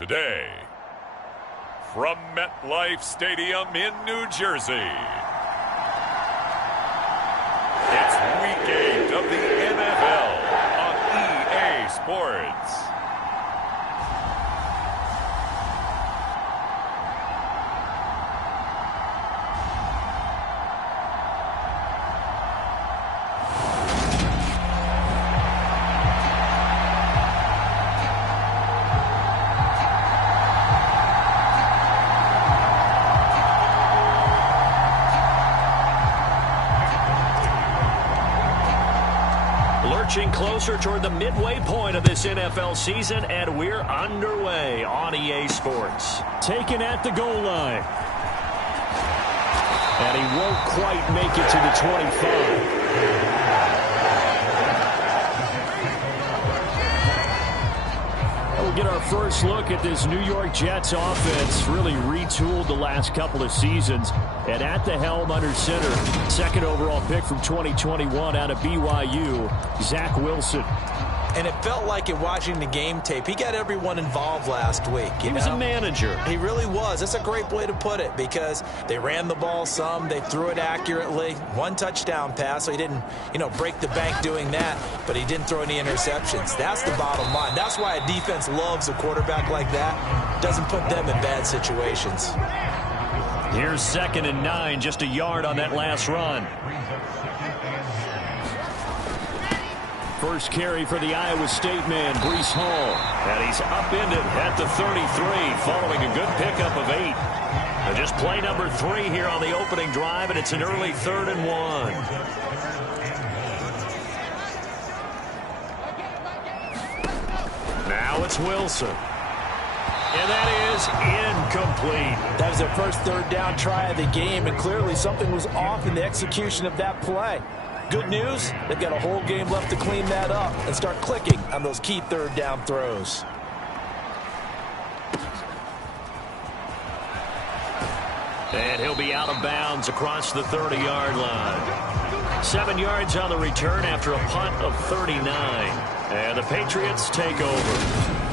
Today, from MetLife Stadium in New Jersey, it's Week 8 of the NFL on EA Sports. Closer toward the midway point of this NFL season, and we're underway on EA Sports. Taken at the goal line. And he won't quite make it to the 25. We'll get our first look at this New York Jets offense, really retooled the last couple of seasons. And at the helm under center, second overall pick from 2021 out of BYU, Zach Wilson. And it felt like it watching the game tape. He got everyone involved last week. He was a manager. He really was. That's a great way to put it because they ran the ball some. They threw it accurately. One touchdown pass, so he didn't, break the bank doing that, but he didn't throw any interceptions. That's the bottom line. That's why a defense loves a quarterback like that. Doesn't put them in bad situations. Here's 2nd and 9, just a yard on that last run. First carry for the Iowa State man, Breece Hall. And he's upended at the 33, following a good pickup of 8. And just play number 3 here on the opening drive, and it's an early 3rd and 1. Now it's Wilson. And that is incomplete. That was their first third down try of the game, and clearly something was off in the execution of that play. Good news, they've got a whole game left to clean that up and start clicking on those key third down throws. And he'll be out of bounds across the 30-yard line. 7 yards on the return after a punt of 39. And the Patriots take over.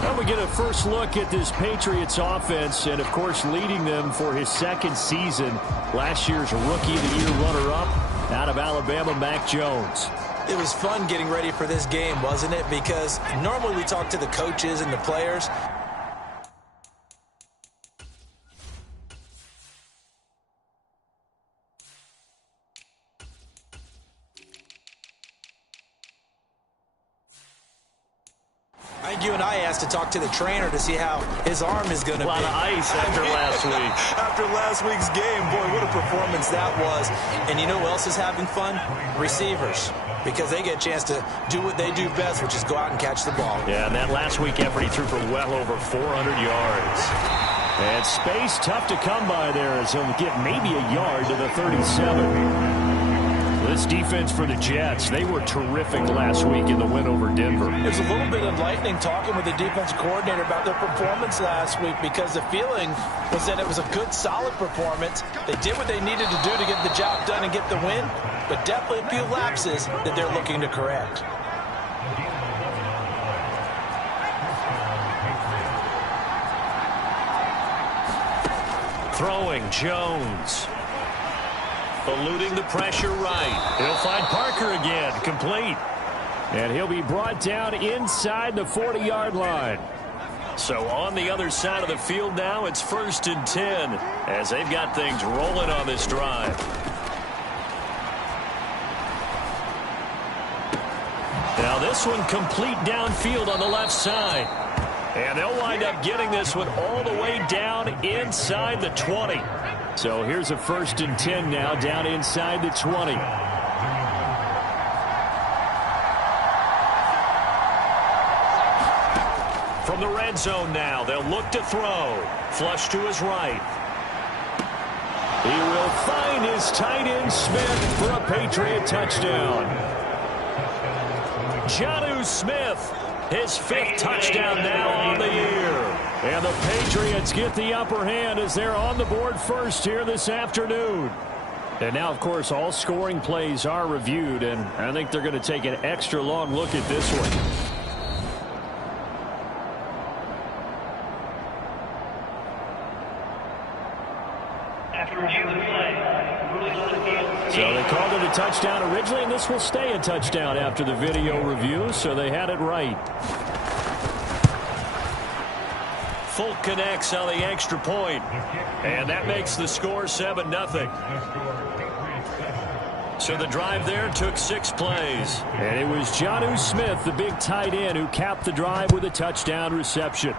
Well, we get a first look at this Patriots offense, and of course leading them for his 2nd season. Last year's Rookie of the Year runner-up out of Alabama, Mac Jones. It was fun getting ready for this game, wasn't it? Because normally we talk to the coaches and the players. I think you and I asked to talk to the trainer to see how his arm is going to be. A lot of ice after last week. After last week's game, boy, what a performance that was. And you know who else is having fun? Receivers. Because they get a chance to do what they do best, which is go out and catch the ball. Yeah, and that last week effort, he threw for well over 400 yards. And space tough to come by there as he'll get maybe a yard to the 37. This defense for the Jets, they were terrific last week in the win over Denver. It was a little bit enlightening talking with the defense coordinator about their performance last week because the feeling was that it was a good, solid performance. They did what they needed to do to get the job done and get the win, but definitely a few lapses that they're looking to correct. Throwing Jones. Eluding the pressure right. He'll find Parker again. Complete. And he'll be brought down inside the 40-yard line. So on the other side of the field now, it's 1st and 10 as they've got things rolling on this drive. Now this one complete downfield on the left side. And they'll wind up getting this one all the way down inside the 20. So here's a 1st and 10 now down inside the 20. From the red zone now, they'll look to throw. Flush to his right. He will find his tight end Smith for a Patriot touchdown. Jonnu Smith, his 5th touchdown now on the year. And the Patriots get the upper hand as they're on the board first here this afternoon. And now, of course, all scoring plays are reviewed, and I think they're going to take an extra long look at this one. Badgley, and this will stay a touchdown after the video review, so they had it right. Folk connects on the extra point, and that makes the score 7-0. So the drive there took 6 plays. And it was Jonnu Smith, the big tight end, who capped the drive with a touchdown reception.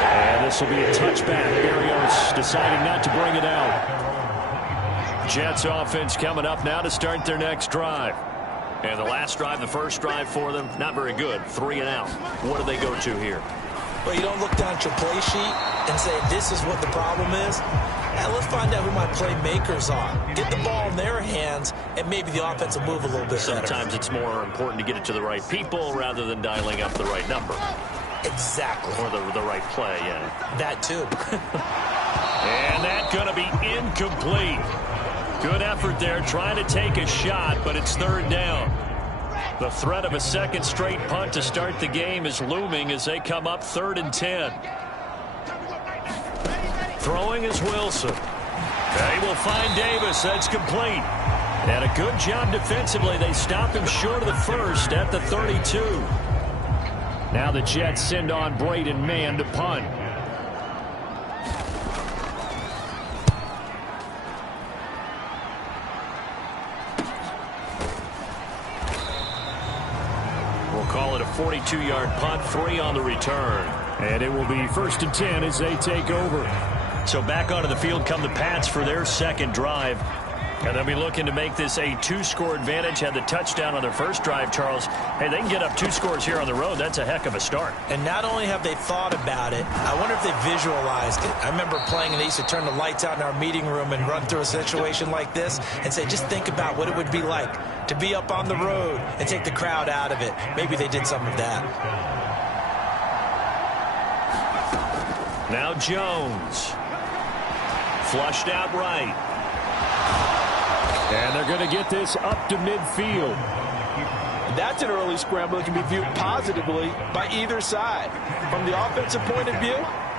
And this will be a touchback. Berrios deciding not to bring it out. Jets offense coming up now to start their next drive. And the last drive, the first drive for them, not very good. 3 and out. What do they go to here? Well, you don't look down at your play sheet and say, this is what the problem is. Now, let's find out who my playmakers are. Get the ball in their hands, and maybe the offense will move a little bit better. Sometimes it's more important to get it to the right people rather than dialing up the right number. Exactly. Or the right play, yeah. That, too. And that's going to be incomplete. Good effort there, trying to take a shot, but it's 3rd down. The threat of a second straight punt to start the game is looming as they come up 3rd and 10. Throwing is Wilson. They will find Davis. That's complete. And a good job defensively. They stop him short of the first at the 32. Now the Jets send on Braden Mann to punt. Call it a 42-yard punt, 3 on the return. And it will be 1st and 10 as they take over. So back onto the field come the Pats for their second drive. And they'll be looking to make this a 2-score advantage. Had the touchdown on their first drive, Charles. Hey, they can get up 2 scores here on the road. That's a heck of a start. And not only have they thought about it, I wonder if they visualized it. I remember playing, and they used to turn the lights out in our meeting room and run through a situation like this and say, just think about what it would be like to be up on the road and take the crowd out of it. Maybe they did some of that. Now Jones. Flushed out right. And they're going to get this up to midfield. That's an early scramble that can be viewed positively by either side. From the offensive point of view,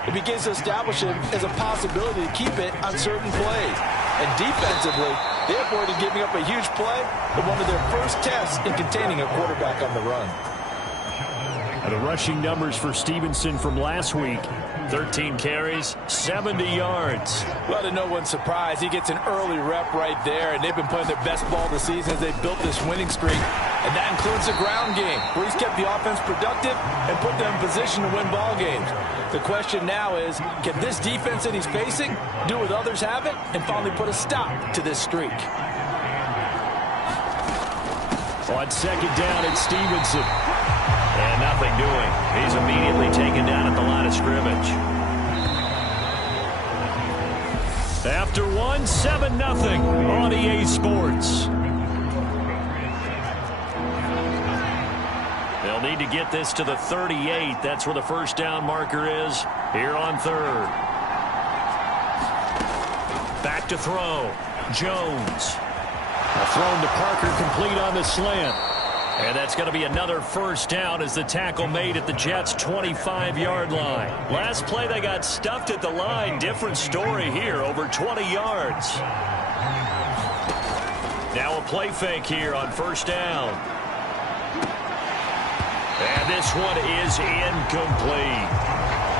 it begins to establish it as a possibility to keep it on certain plays. And defensively, they avoided giving up a huge play in one of their first tests in containing a quarterback on the run. The rushing numbers for Stevenson from last week. 13 carries, 70 yards. Well, to no one's surprise, he gets an early rep right there, and they've been playing their best ball this season as they built this winning streak. And that includes the ground game, where he's kept the offense productive and put them in position to win ball games. The question now is, can this defense that he's facing do what others haven't and finally put a stop to this streak? On 2nd down, it's Stevenson. And nothing doing. He's immediately taken down at the line of scrimmage. After 7-0 on EA Sports. They'll need to get this to the 38. That's where the first down marker is here on 3rd. Back to throw. Jones. Thrown to Parker, complete on the slant. And that's going to be another first down as the tackle made at the Jets' 25-yard line. Last play, they got stuffed at the line. Different story here, over 20 yards. Now a play fake here on first down. And this one is incomplete.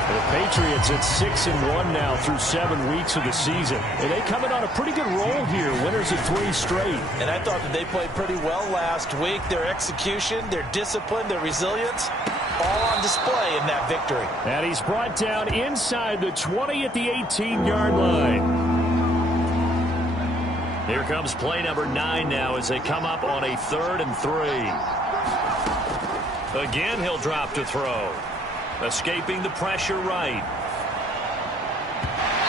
The Patriots at 6-1 now through 7 weeks of the season. And they come in on a pretty good roll here. Winners of 3 straight. And I thought that they played pretty well last week. Their execution, their discipline, their resilience, all on display in that victory. And he's brought down inside the 20 at the 18-yard line. Here comes play number 9 now as they come up on a 3rd and 3. Again, he'll drop to throw. Escaping the pressure right.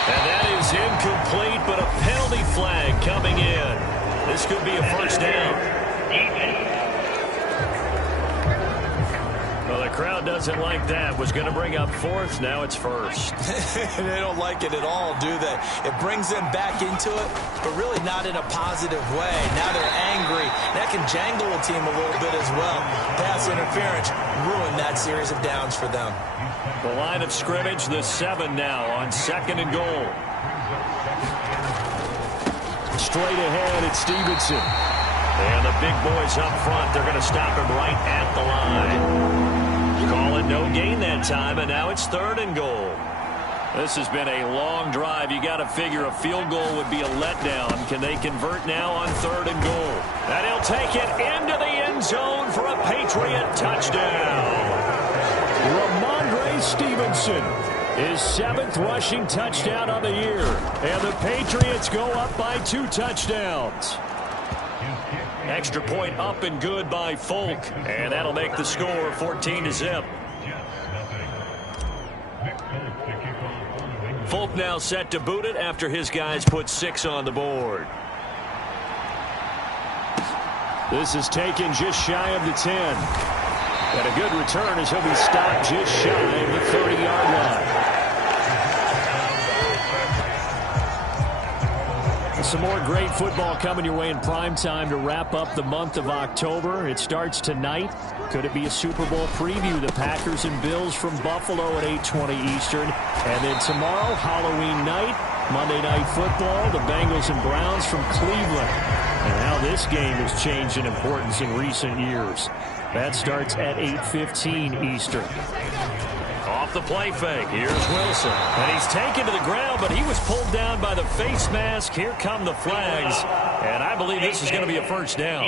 And that is incomplete, but a penalty flag coming in. This could be a first down. Well, the crowd doesn't like that. Was going to bring up 4th. Now it's 1st. They don't like it at all, do they? It brings them back into it, but really not in a positive way. Now they're angry. That can jangle a team a little bit as well. Pass interference ruined that series of downs for them. The line of scrimmage, the 7 now on 2nd and goal. Straight ahead, it's Stevenson. And the big boys up front, they're going to stop him right at the line. Call it no gain that time, and now it's 3rd and goal. This has been a long drive. You got to figure a field goal would be a letdown. Can they convert now on 3rd and goal? And he'll take it into the end zone for a Patriot touchdown. Ramondre Stevenson, his 7th rushing touchdown of the year. And the Patriots go up by 2 touchdowns. Extra point up and good by Folk. And that'll make the score 14-0. Folk now set to boot it after his guys put 6 on the board. This is taken just shy of the 10. And a good return as he'll be stopped just shy of the 30-yard line. Some more great football coming your way in prime time to wrap up the month of October. It starts tonight. Could it be a Super Bowl preview? The Packers and Bills from Buffalo at 8:20 Eastern. And then tomorrow, Halloween night, Monday Night Football, the Bengals and Browns from Cleveland. And how this game has changed in importance in recent years. That starts at 8:15 Eastern. Off the play fake, here's Wilson. And he's taken to the ground, but he was pulled down by the face mask. Here come the flags. And I believe this is going to be a first down.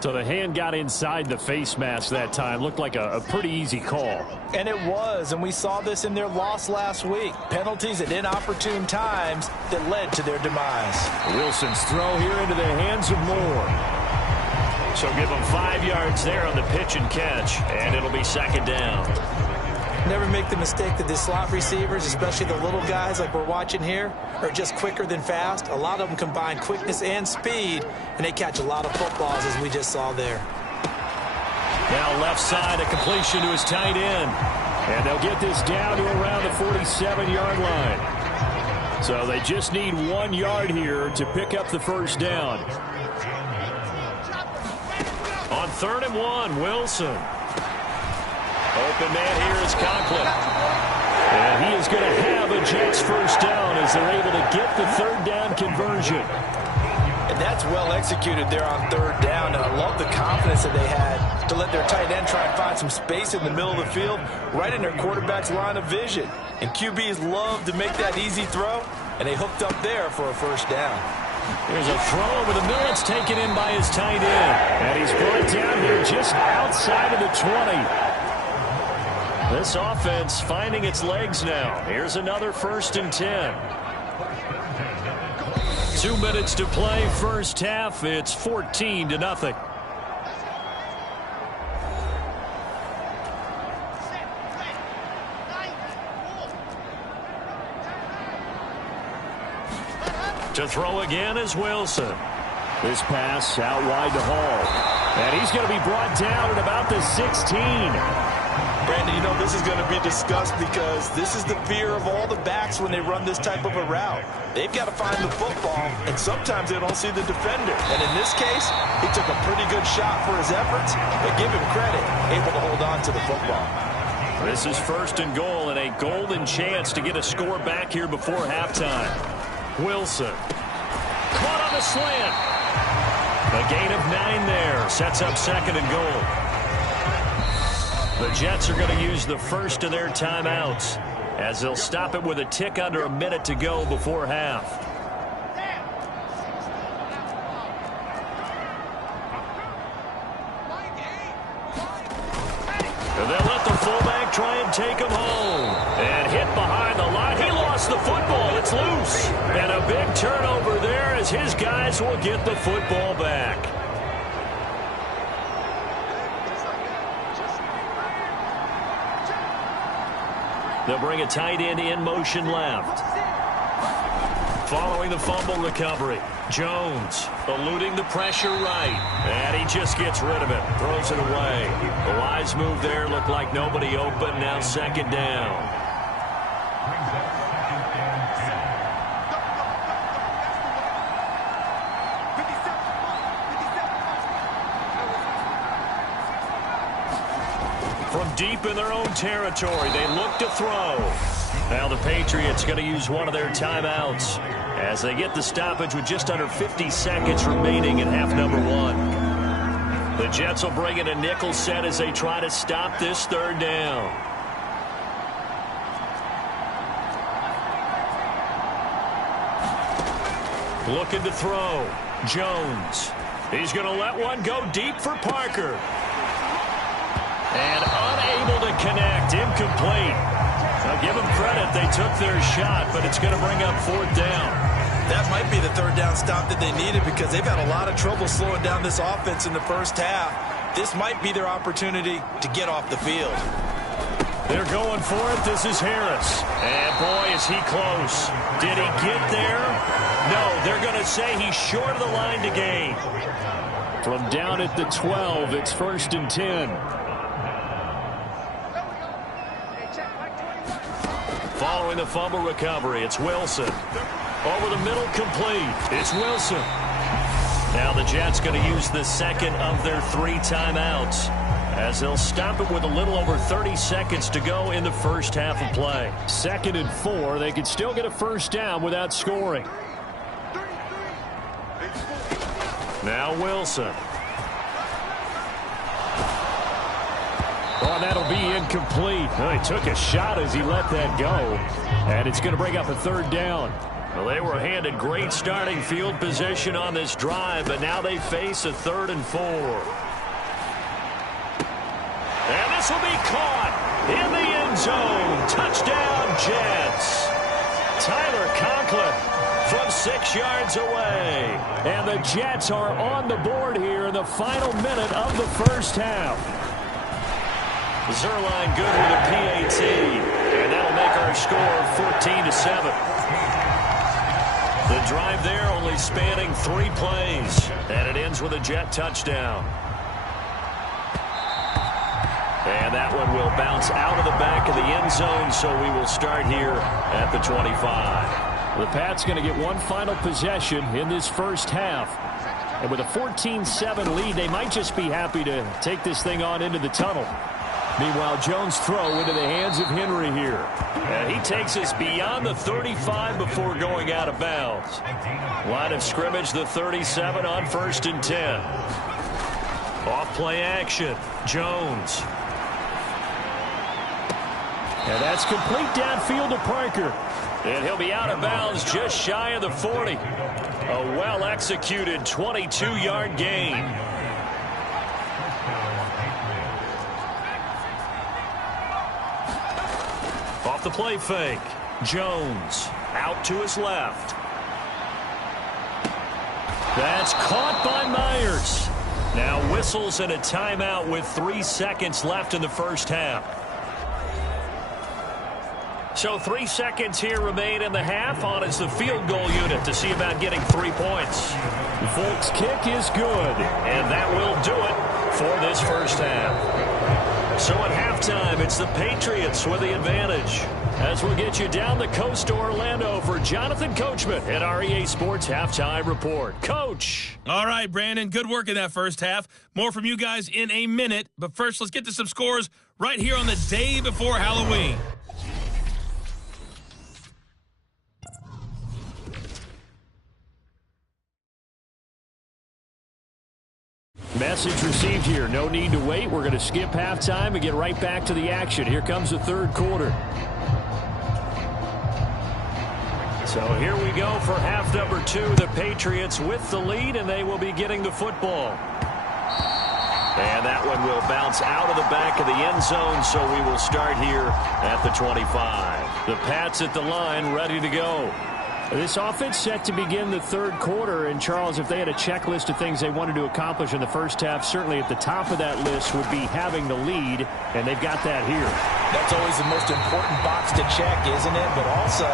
So the hand got inside the face mask that time. Looked like a pretty easy call. And it was, and we saw this in their loss last week. Penalties at inopportune times that led to their demise. Wilson's throw here into the hands of Moore. So give him 5 yards there on the pitch and catch, and it'll be 2nd down. Never make the mistake that the slot receivers, especially the little guys like we're watching here, are just quicker than fast. A lot of them combine quickness and speed, and they catch a lot of footballs, as we just saw there. Now left side, a completion to his tight end. And they'll get this down to around the 47-yard line. So they just need 1 yard here to pick up the first down. On 3rd and 1, Wilson. Open man here is Conklin. And he is going to have a Jets first down as they're able to get the 3rd down conversion. And that's well executed there on 3rd down. And I love the confidence that they had to let their tight end try and find some space in the middle of the field, right in their quarterback's line of vision. And QBs love to make that easy throw, and they hooked up there for a first down. There's a throw over the middle. It's taken in by his tight end. And he's brought down here just outside of the 20. This offense finding its legs now. Here's another 1st and 10. 2 minutes to play first half. It's 14-0. To throw again is Wilson. This pass out wide to Hall. And he's going to be brought down at about the 16. Brandon, you know, this is going to be discussed because this is the fear of all the backs when they run this type of a route. They've got to find the football, and sometimes they don't see the defender. And in this case, he took a pretty good shot for his efforts, but give him credit, able to hold on to the football. This is 1st and goal and a golden chance to get a score back here before halftime. Wilson. Caught on the slant. A gain of 9 there. Sets up 2nd and goal. The Jets are going to use the first of their timeouts as they'll stop it with a tick under a minute to go before half. And they'll let the fullback try and take him home. And hit behind the line. He lost the football. It's loose. And a big turnover there as his guys will get the football back. They'll bring a tight end in motion left. Following the fumble recovery, Jones eluding the pressure right. And he just gets rid of it. Throws it away. The wise move there. Looked like nobody open. Now 2nd down. From deep in their own territory, they look to throw. Now the Patriots going to use one of their timeouts as they get the stoppage with just under 50 seconds remaining in half number one. The Jets will bring in a nickel set as they try to stop this third down. Looking to throw. Jones. He's going to let one go deep for Parker. And unable to connect. Incomplete. Now give them credit. They took their shot, but it's going to bring up fourth down. That might be the third down stop that they needed because they've had a lot of trouble slowing down this offense in the first half. This might be their opportunity to get off the field. They're going for it. This is Harris. And boy, is he close. Did he get there? No, they're going to say he's short of the line to gain. From down at the 12, it's 1st and 10. Following the fumble recovery, it's Wilson. Over the middle, complete. It's Wilson. Now the Jets going to use the second of their 3 timeouts as they'll stop it with a little over 30 seconds to go in the first half of play. 2nd and 4. They could still get a first down without scoring. Now Wilson. Oh, that'll be incomplete. Oh, he took a shot as he let that go. And it's going to bring up a third down. Well, they were handed great starting field position on this drive, but now they face a 3rd and 4. And this will be caught in the end zone. Touchdown, Jets. Tyler Conklin from 6 yards away. And the Jets are on the board here in the final minute of the first half. Zerline good with a PAT. And that'll make our score 14-7. The drive there only spanning 3 plays. And it ends with a Jet touchdown. And that one will bounce out of the back of the end zone, so we will start here at the 25. The Pats going to get one final possession in this first half. And with a 14-7 lead, they might just be happy to take this thing on into the tunnel. Meanwhile, Jones' throw into the hands of Henry here. And he takes us beyond the 35 before going out of bounds. Line of scrimmage, the 37 on 1st and 10. Off play action. Jones. And that's complete downfield to Parker. And he'll be out of bounds just shy of the 40. A well-executed 22-yard gain. Off the play fake. Jones out to his left. That's caught by Myers. Now whistles and a timeout with 3 seconds left in the first half. So 3 seconds here remain in the half. On is the field goal unit to see about getting 3 points. The Folks kick is good, and that will do it for this first half. So at halftime, it's the Patriots with the advantage. As we'll get you down the coast to Orlando for Jonathan Coachman at our EA Sports Halftime Report. Coach. All right, Brandon, good work in that first half. More from you guys in a minute. But first, let's get to some scores right here on the day before Halloween. Message received here. No need to wait. We're going to skip halftime and get right back to the action. Here comes the third quarter. So here we go for half number 2. The Patriots with the lead, and they will be getting the football. And that one will bounce out of the back of the end zone, so we will start here at the 25. The Pats at the line, ready to go. This offense set to begin the third quarter, and Charles, if they had a checklist of things they wanted to accomplish in the first half, certainly at the top of that list would be having the lead, and they've got that here. That's always the most important box to check, isn't it? But also,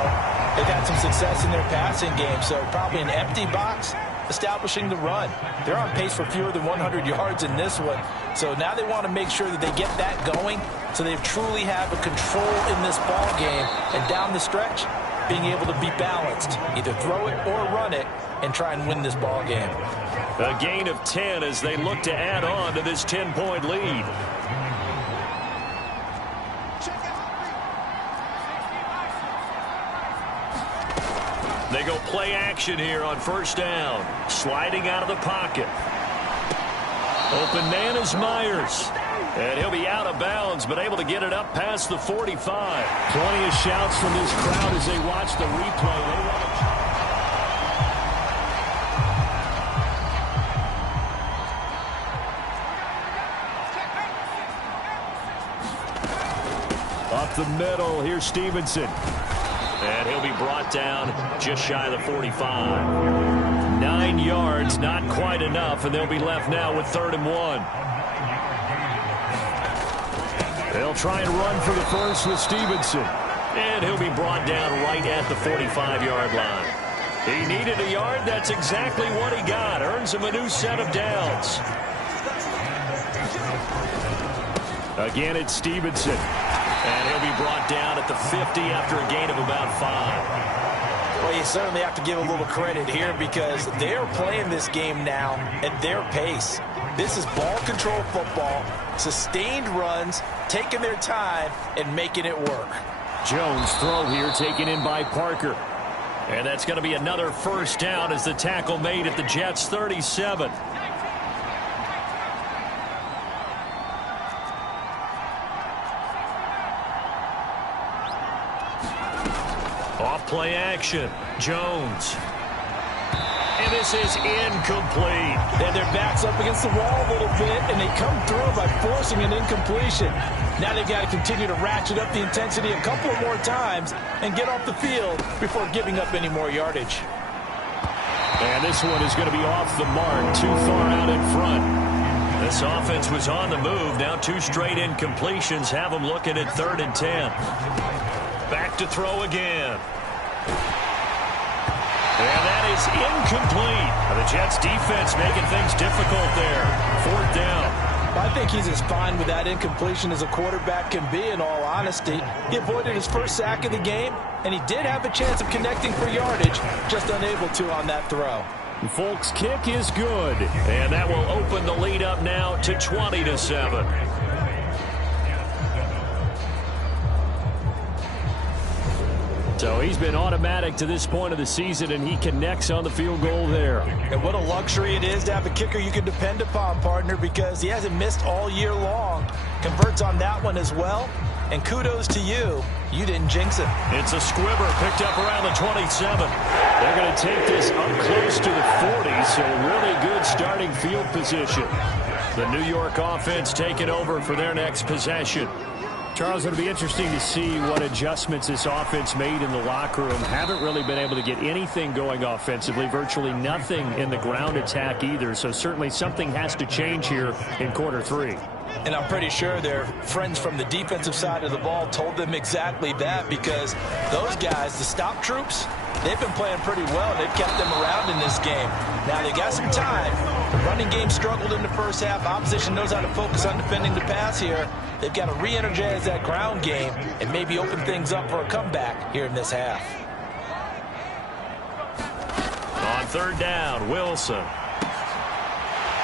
they've had some success in their passing game, so probably an empty box establishing the run. They're on pace for fewer than 100 yards in this one, so now they want to make sure that they get that going so they truly have a control in this ball game, and down the stretch, being able to be balanced, either throw it or run it, and try and win this ball game. A gain of 10 as they look to add on to this 10-point lead. play action here on first down. Sliding out of the pocket. Open man is Myers. And he'll be out of bounds, but able to get it up past the 45. Plenty of shouts from this crowd as they watch the replay. They want to... Up the middle, here's Stevenson. And he'll be brought down just shy of the 45. 9 yards, not quite enough, and they'll be left now with 3rd and 1. They'll try and run for the first with Stevenson. And he'll be brought down right at the 45-yard line. He needed a yard. That's exactly what he got. Earns him a new set of downs. Again, it's Stevenson. And he'll be brought down at the 50 after a gain of about 5. Well, you certainly have to give a little credit here because they're playing this game now at their pace. This is ball control football, sustained runs, taking their time and making it work. Jones throw here taken in by Parker. And that's going to be another first down as the tackle made at the Jets' 37. Off play action. Jones. And this is incomplete. And their back's up against the wall a little bit, and they come through by forcing an incompletion. Now they've got to continue to ratchet up the intensity a couple more times and get off the field before giving up any more yardage. And this one is going to be off the mark, too far out in front. This offense was on the move. Now 2 straight incompletions have them looking at 3rd and 10. Back to throw again. And that is incomplete. The Jets defense making things difficult there. 4th down. I think he's as fine with that incompletion as a quarterback can be, in all honesty. He avoided his first sack of the game, and he did have a chance of connecting for yardage, just unable to on that throw. Folks' kick is good. And that will open the lead up now to 20-7. So he's been automatic to this point of the season, and he connects on the field goal there. And what a luxury it is to have a kicker you can depend upon, partner, because he hasn't missed all year long. Converts on that one as well. And kudos to you. You didn't jinx it. It's a squibber picked up around the 27. They're going to take this up close to the 40, so really good starting field position. The New York offense taking over for their next possession. Charles, it'll be interesting to see what adjustments this offense made in the locker room. Haven't really been able to get anything going offensively, virtually nothing in the ground attack either. So certainly something has to change here in quarter 3. And I'm pretty sure their friends from the defensive side of the ball told them exactly that, because those guys, the stop troops, they've been playing pretty well. They've kept them around in this game. Now they got some time. The running game struggled in the first half. Opposition knows how to focus on defending the pass here. They've got to re-energize that ground game and maybe open things up for a comeback here in this half. On 3rd down, Wilson.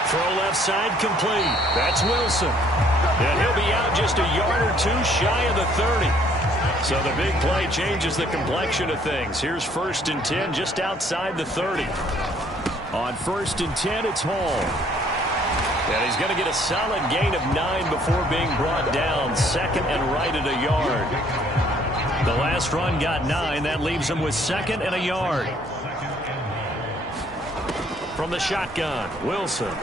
Throw left side complete. That's Wilson. And he'll be out just a yard or 2 shy of the 30. So the big play changes the complexion of things. Here's 1st and 10 just outside the 30. On 1st and 10, it's Hall. And he's going to get a solid gain of 9 before being brought down. 2nd and right at a yard. The last run got 9. That leaves him with 2nd and a yard. From the shotgun, Wilson.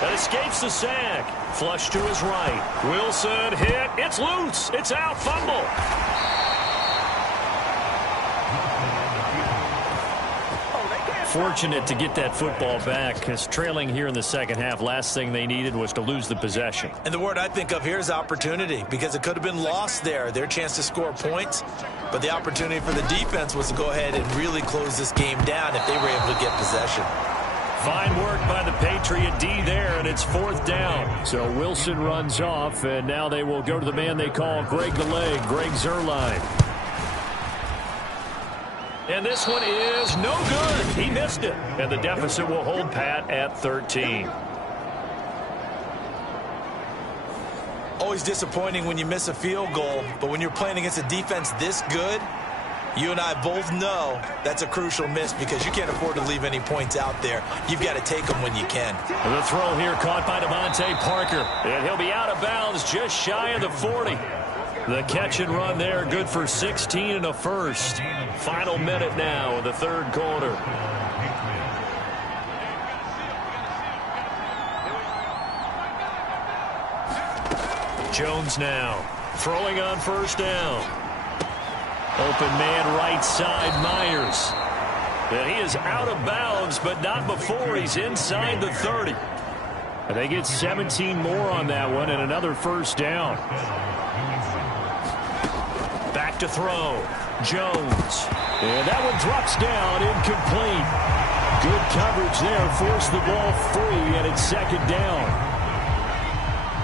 That escapes the sack. Flush to his right. Wilson hit. It's loose. It's out. Fumble. Fortunate to get that football back, because trailing here in the second half, last thing they needed was to lose the possession. And the word I think of here is opportunity, because it could have been lost there, their chance to score points. But the opportunity for the defense was to go ahead and really close this game down if they were able to get possession. Fine work by the Patriot D there, and it's 4th down. So Wilson runs off, and now they will go to the man they call Greg the Leg, Greg Zuerlein. And this one is no good. He missed it. And the deficit will hold pat at 13. Always disappointing when you miss a field goal, but when you're playing against a defense this good, You and I both know that's a crucial miss because you can't afford to leave any points out there. You've got to take them when you can. The throw here caught by Devontae Parker. And he'll be out of bounds just shy of the 40. The catch and run there, good for 16 and a first. Final minute now of the third quarter. Jones now throwing on first down. Open man right side, Myers. And he is out of bounds, but not before he's inside the 30. And they get 17 more on that one and another first down. Back to throw. Jones. And that one drops down, incomplete. Good coverage there, forced the ball free, and it's second down.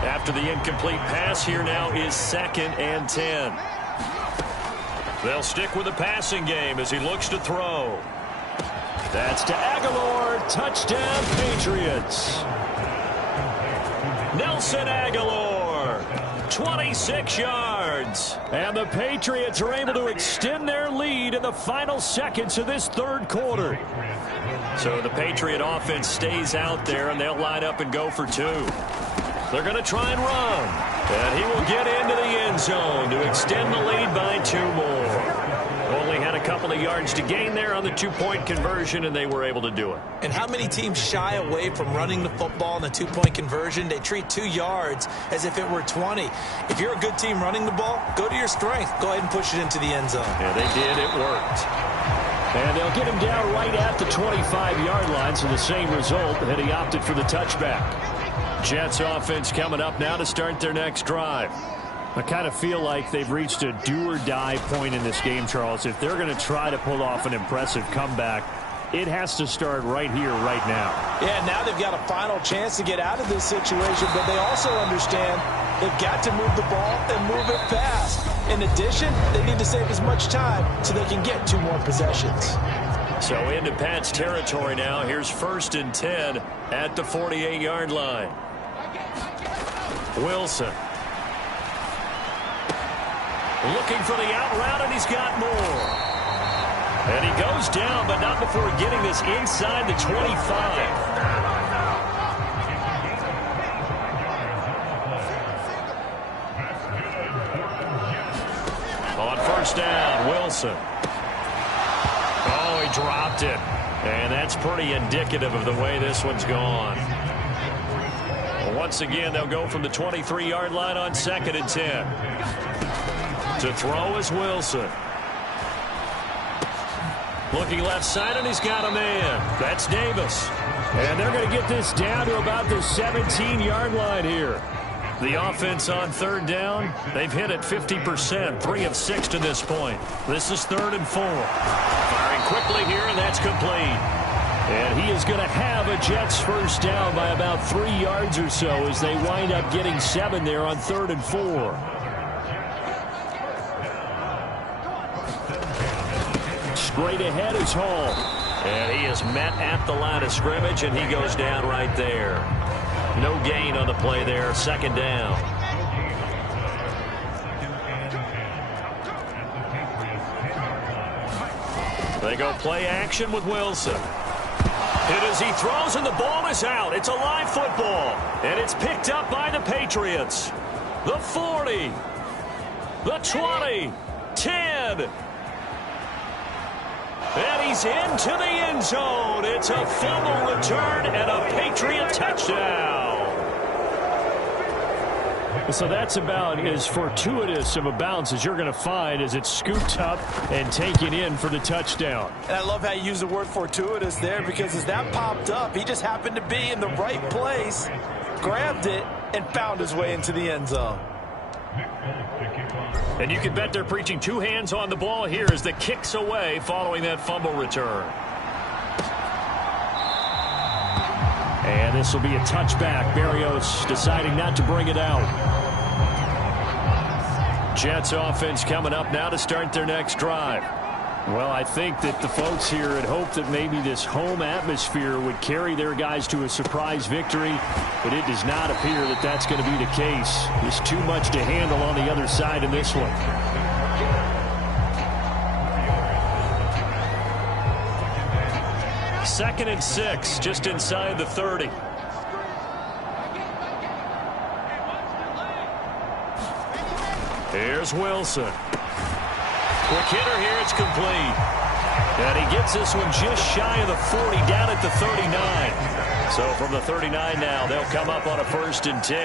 After the incomplete pass, here now is 2nd and 10. They'll stick with the passing game as he looks to throw. That's to Aguilar. Touchdown, Patriots. Nelson Aguilar, 26 yards. And the Patriots are able to extend their lead in the final seconds of this third quarter. So the Patriot offense stays out there, and they'll line up and go for 2. They're going to try and run. And he will get into the end zone to extend the lead by 2 more. Only had a couple of yards to gain there on the 2-point conversion, and they were able to do it. And how many teams shy away from running the football in the 2-point conversion? They treat 2 yards as if it were 20. If you're a good team running the ball, go to your strength. Go ahead and push it into the end zone. Yeah, they did. It worked. And they'll get him down right at the 25-yard line, so the same result, and he opted for the touchback. Jets offense coming up now to start their next drive. I kind of feel like they've reached a do-or-die point in this game, Charles. If they're going to try to pull off an impressive comeback, it has to start right here, right now. Yeah, now they've got a final chance to get out of this situation, but they also understand they've got to move the ball and move it fast. In addition, they need to save as much time so they can get 2 more possessions. So into Pat's territory now. Here's 1st and 10 at the 48-yard line. Wilson. Looking for the out route, and he's got more. And he goes down, but not before getting this inside the 25. On first down, Wilson. Oh, he dropped it. And that's pretty indicative of the way this one's gone. Once again, they'll go from the 23-yard line on 2nd and 10. To throw is Wilson. Looking left side, and he's got a man. That's Davis. And they're going to get this down to about the 17-yard line here. The offense on 3rd down, they've hit it 50%, 3 of 6 to this point. This is 3rd and 4. Firing quickly here, and that's complete. And he is going to have a Jets first down by about 3 yards or so as they wind up getting 7 there on 3rd and 4. Straight ahead is Hall. And he is met at the line of scrimmage, and he goes down right there. No gain on the play there, 2nd down. They go play action with Wilson. Hit as he throws, and the ball is out. It's a live football, and it's picked up by the Patriots. The 40, the 20, 10. And he's into the end zone. It's a fumble return and a Patriot touchdown. So that's about as fortuitous of a bounce as you're going to find as it's scooped up and taken in for the touchdown. And I love how you use the word fortuitous there, because as that popped up, he just happened to be in the right place, grabbed it, and found his way into the end zone. And you can bet they're preaching 2 hands on the ball here as the kick's away following that fumble return. And this will be a touchback. Berrios deciding not to bring it out. Jets offense coming up now to start their next drive. Well, I think that the folks here had hoped that maybe this home atmosphere would carry their guys to a surprise victory, but it does not appear that that's going to be the case. There's too much to handle on the other side in this one. 2nd and 6, just inside the 30. Here's Wilson. Quick hitter here. It's complete. And he gets this one just shy of the 40, down at the 39. So from the 39 now, they'll come up on a 1st and 10.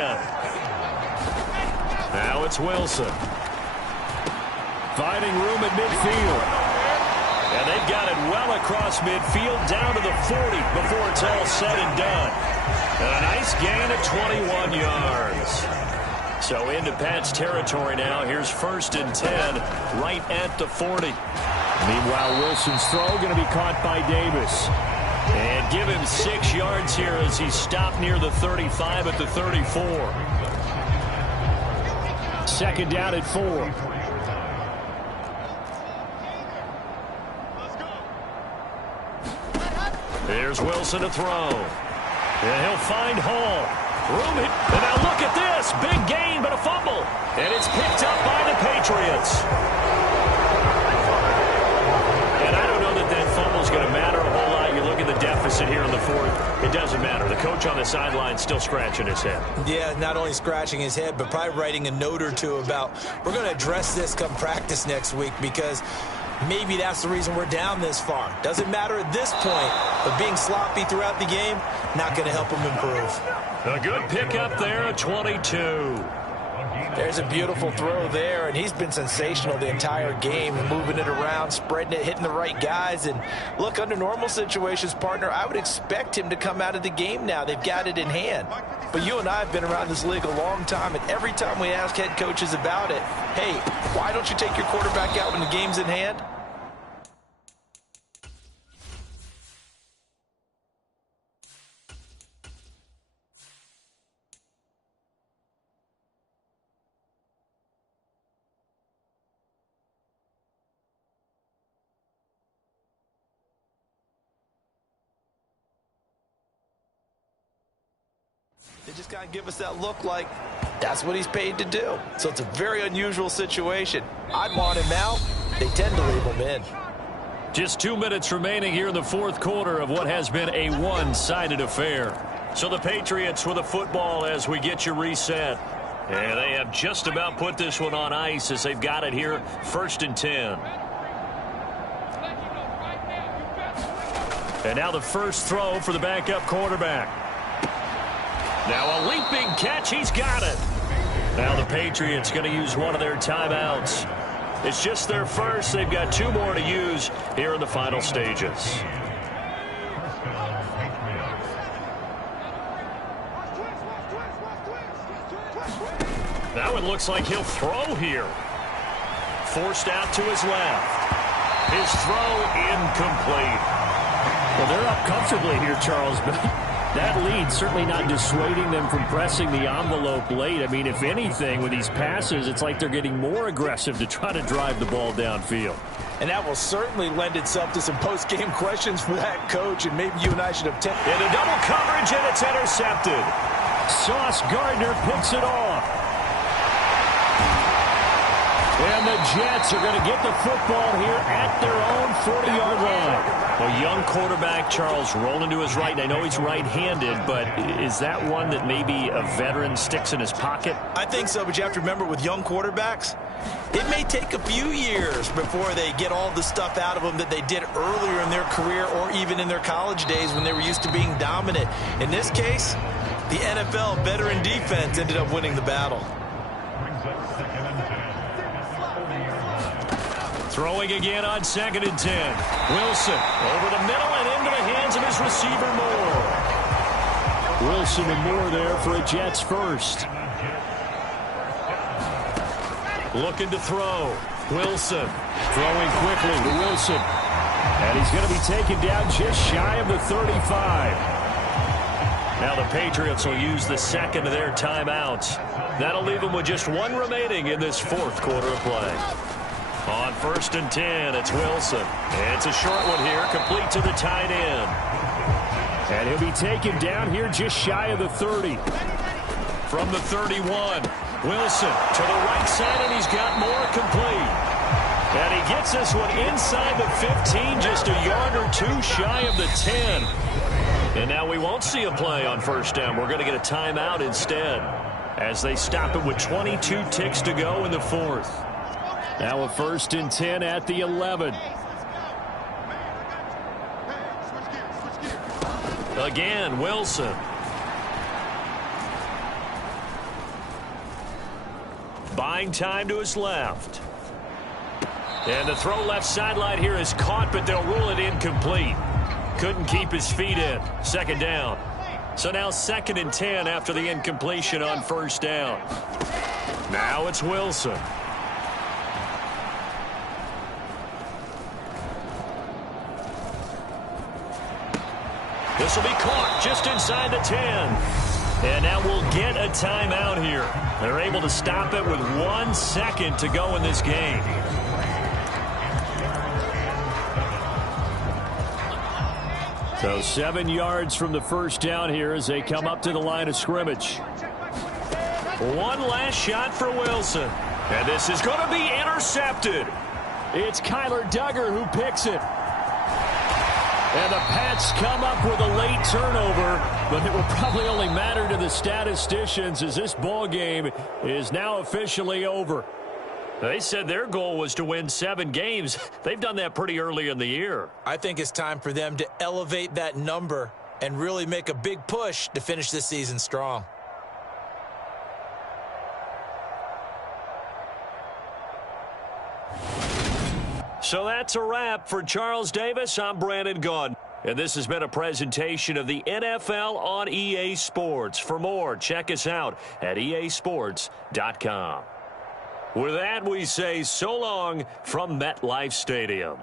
Now it's Wilson. Finding room at midfield. And they've got it well across midfield, down to the 40 before it's all said and done. And a nice gain of 21 yards. So into Pat's territory now. Here's 1st and 10 right at the 40. Meanwhile, Wilson's throw going to be caught by Davis. And give him 6 yards here as he stopped near the 35 at the 34. 2nd down at 4. Here's Wilson to throw. And he'll find Hall. Room hit. And now look at this. Big gain, but a fumble. And it's picked up by the Patriots. And I don't know that that fumble is going to matter a whole lot. You look at the deficit here in the 4th. It doesn't matter. The coach on the sideline still scratching his head. Yeah, not only scratching his head, but probably writing a note or two about, we're going to address this come practice next week, because maybe that's the reason we're down this far. Doesn't matter at this point, but being sloppy throughout the game, not going to help him improve. A good pickup there at 22. There's a beautiful throw there, and he's been sensational the entire game, moving it around, spreading it, hitting the right guys. And look, under normal situations, partner, I would expect him to come out of the game now. They've got it in hand. But you and I have been around this league a long time, and every time we ask head coaches about it, hey, why don't you take your quarterback out when the game's in hand? They just kind of give us that look like that's what he's paid to do. So it's a very unusual situation. I'd want him out. They tend to leave him in. Just 2 minutes remaining here in the 4th quarter of what has been a one-sided affair. So the Patriots with the football as we get you reset. And they have just about put this one on ice as they've got it here, 1st and 10. And now the first throw for the backup quarterback. Now a leaping catch. He's got it. Now the Patriots going to use one of their timeouts. It's just their first. They've got 2 more to use here in the final stages. Now it looks like he'll throw here. Forced out to his left. His throw incomplete. Well, they're up comfortably here, Charles, but that lead certainly not dissuading them from pressing the envelope late. I mean, if anything, with these passes, it's like they're getting more aggressive to try to drive the ball downfield. And that will certainly lend itself to some post-game questions for that coach, and maybe you and I should have taken into double coverage, and it's intercepted. Sauce Gardner picks it off. And the Jets are going to get the football here at their own 40-yard line. A young quarterback, Charles, rolling to his right. And I know he's right-handed, but is that one that maybe a veteran sticks in his pocket? I think so, but you have to remember with young quarterbacks, it may take a few years before they get all the stuff out of them that they did earlier in their career or even in their college days when they were used to being dominant. In this case, the NFL veteran defense ended up winning the battle. Throwing again on 2nd and 10. Wilson over the middle and into the hands of his receiver Moore. Wilson and Moore there for a Jets first. Looking to throw. Wilson throwing quickly to Wilson. And he's going to be taken down just shy of the 35. Now the Patriots will use the second of their timeouts. That'll leave them with just 1 remaining in this 4th quarter of play. On 1st and 10, it's Wilson. It's a short one here, complete to the tight end. And he'll be taken down here just shy of the 30. From the 31, Wilson to the right side, and he's got more complete. And he gets this one inside the 15, just a yard or two shy of the 10. And now we won't see a play on first down. We're going to get a timeout instead as they stop it with 22 ticks to go in the fourth. Now a 1st and 10 at the 11. Again, Wilson. Buying time to his left. And the throw left sideline here is caught, but they'll rule it incomplete. Couldn't keep his feet in. 2nd down. So now 2nd and 10 after the incompletion on first down. Now it's Wilson. This will be caught just inside the 10. And now we'll get a timeout here. They're able to stop it with 1 second to go in this game. So 7 yards from the first down here as they come up to the line of scrimmage. One last shot for Wilson. And this is going to be intercepted. It's Kyler Duggar who picks it. And the Pats come up with a late turnover, but it will probably only matter to the statisticians as this ball game is now officially over. They said their goal was to win 7 games. They've done that pretty early in the year. I think it's time for them to elevate that number and really make a big push to finish this season strong. So that's a wrap for Charles Davis. I'm Brandon Gaudin. And this has been a presentation of the NFL on EA Sports. For more, check us out at easports.com. With that, we say so long from MetLife Stadium.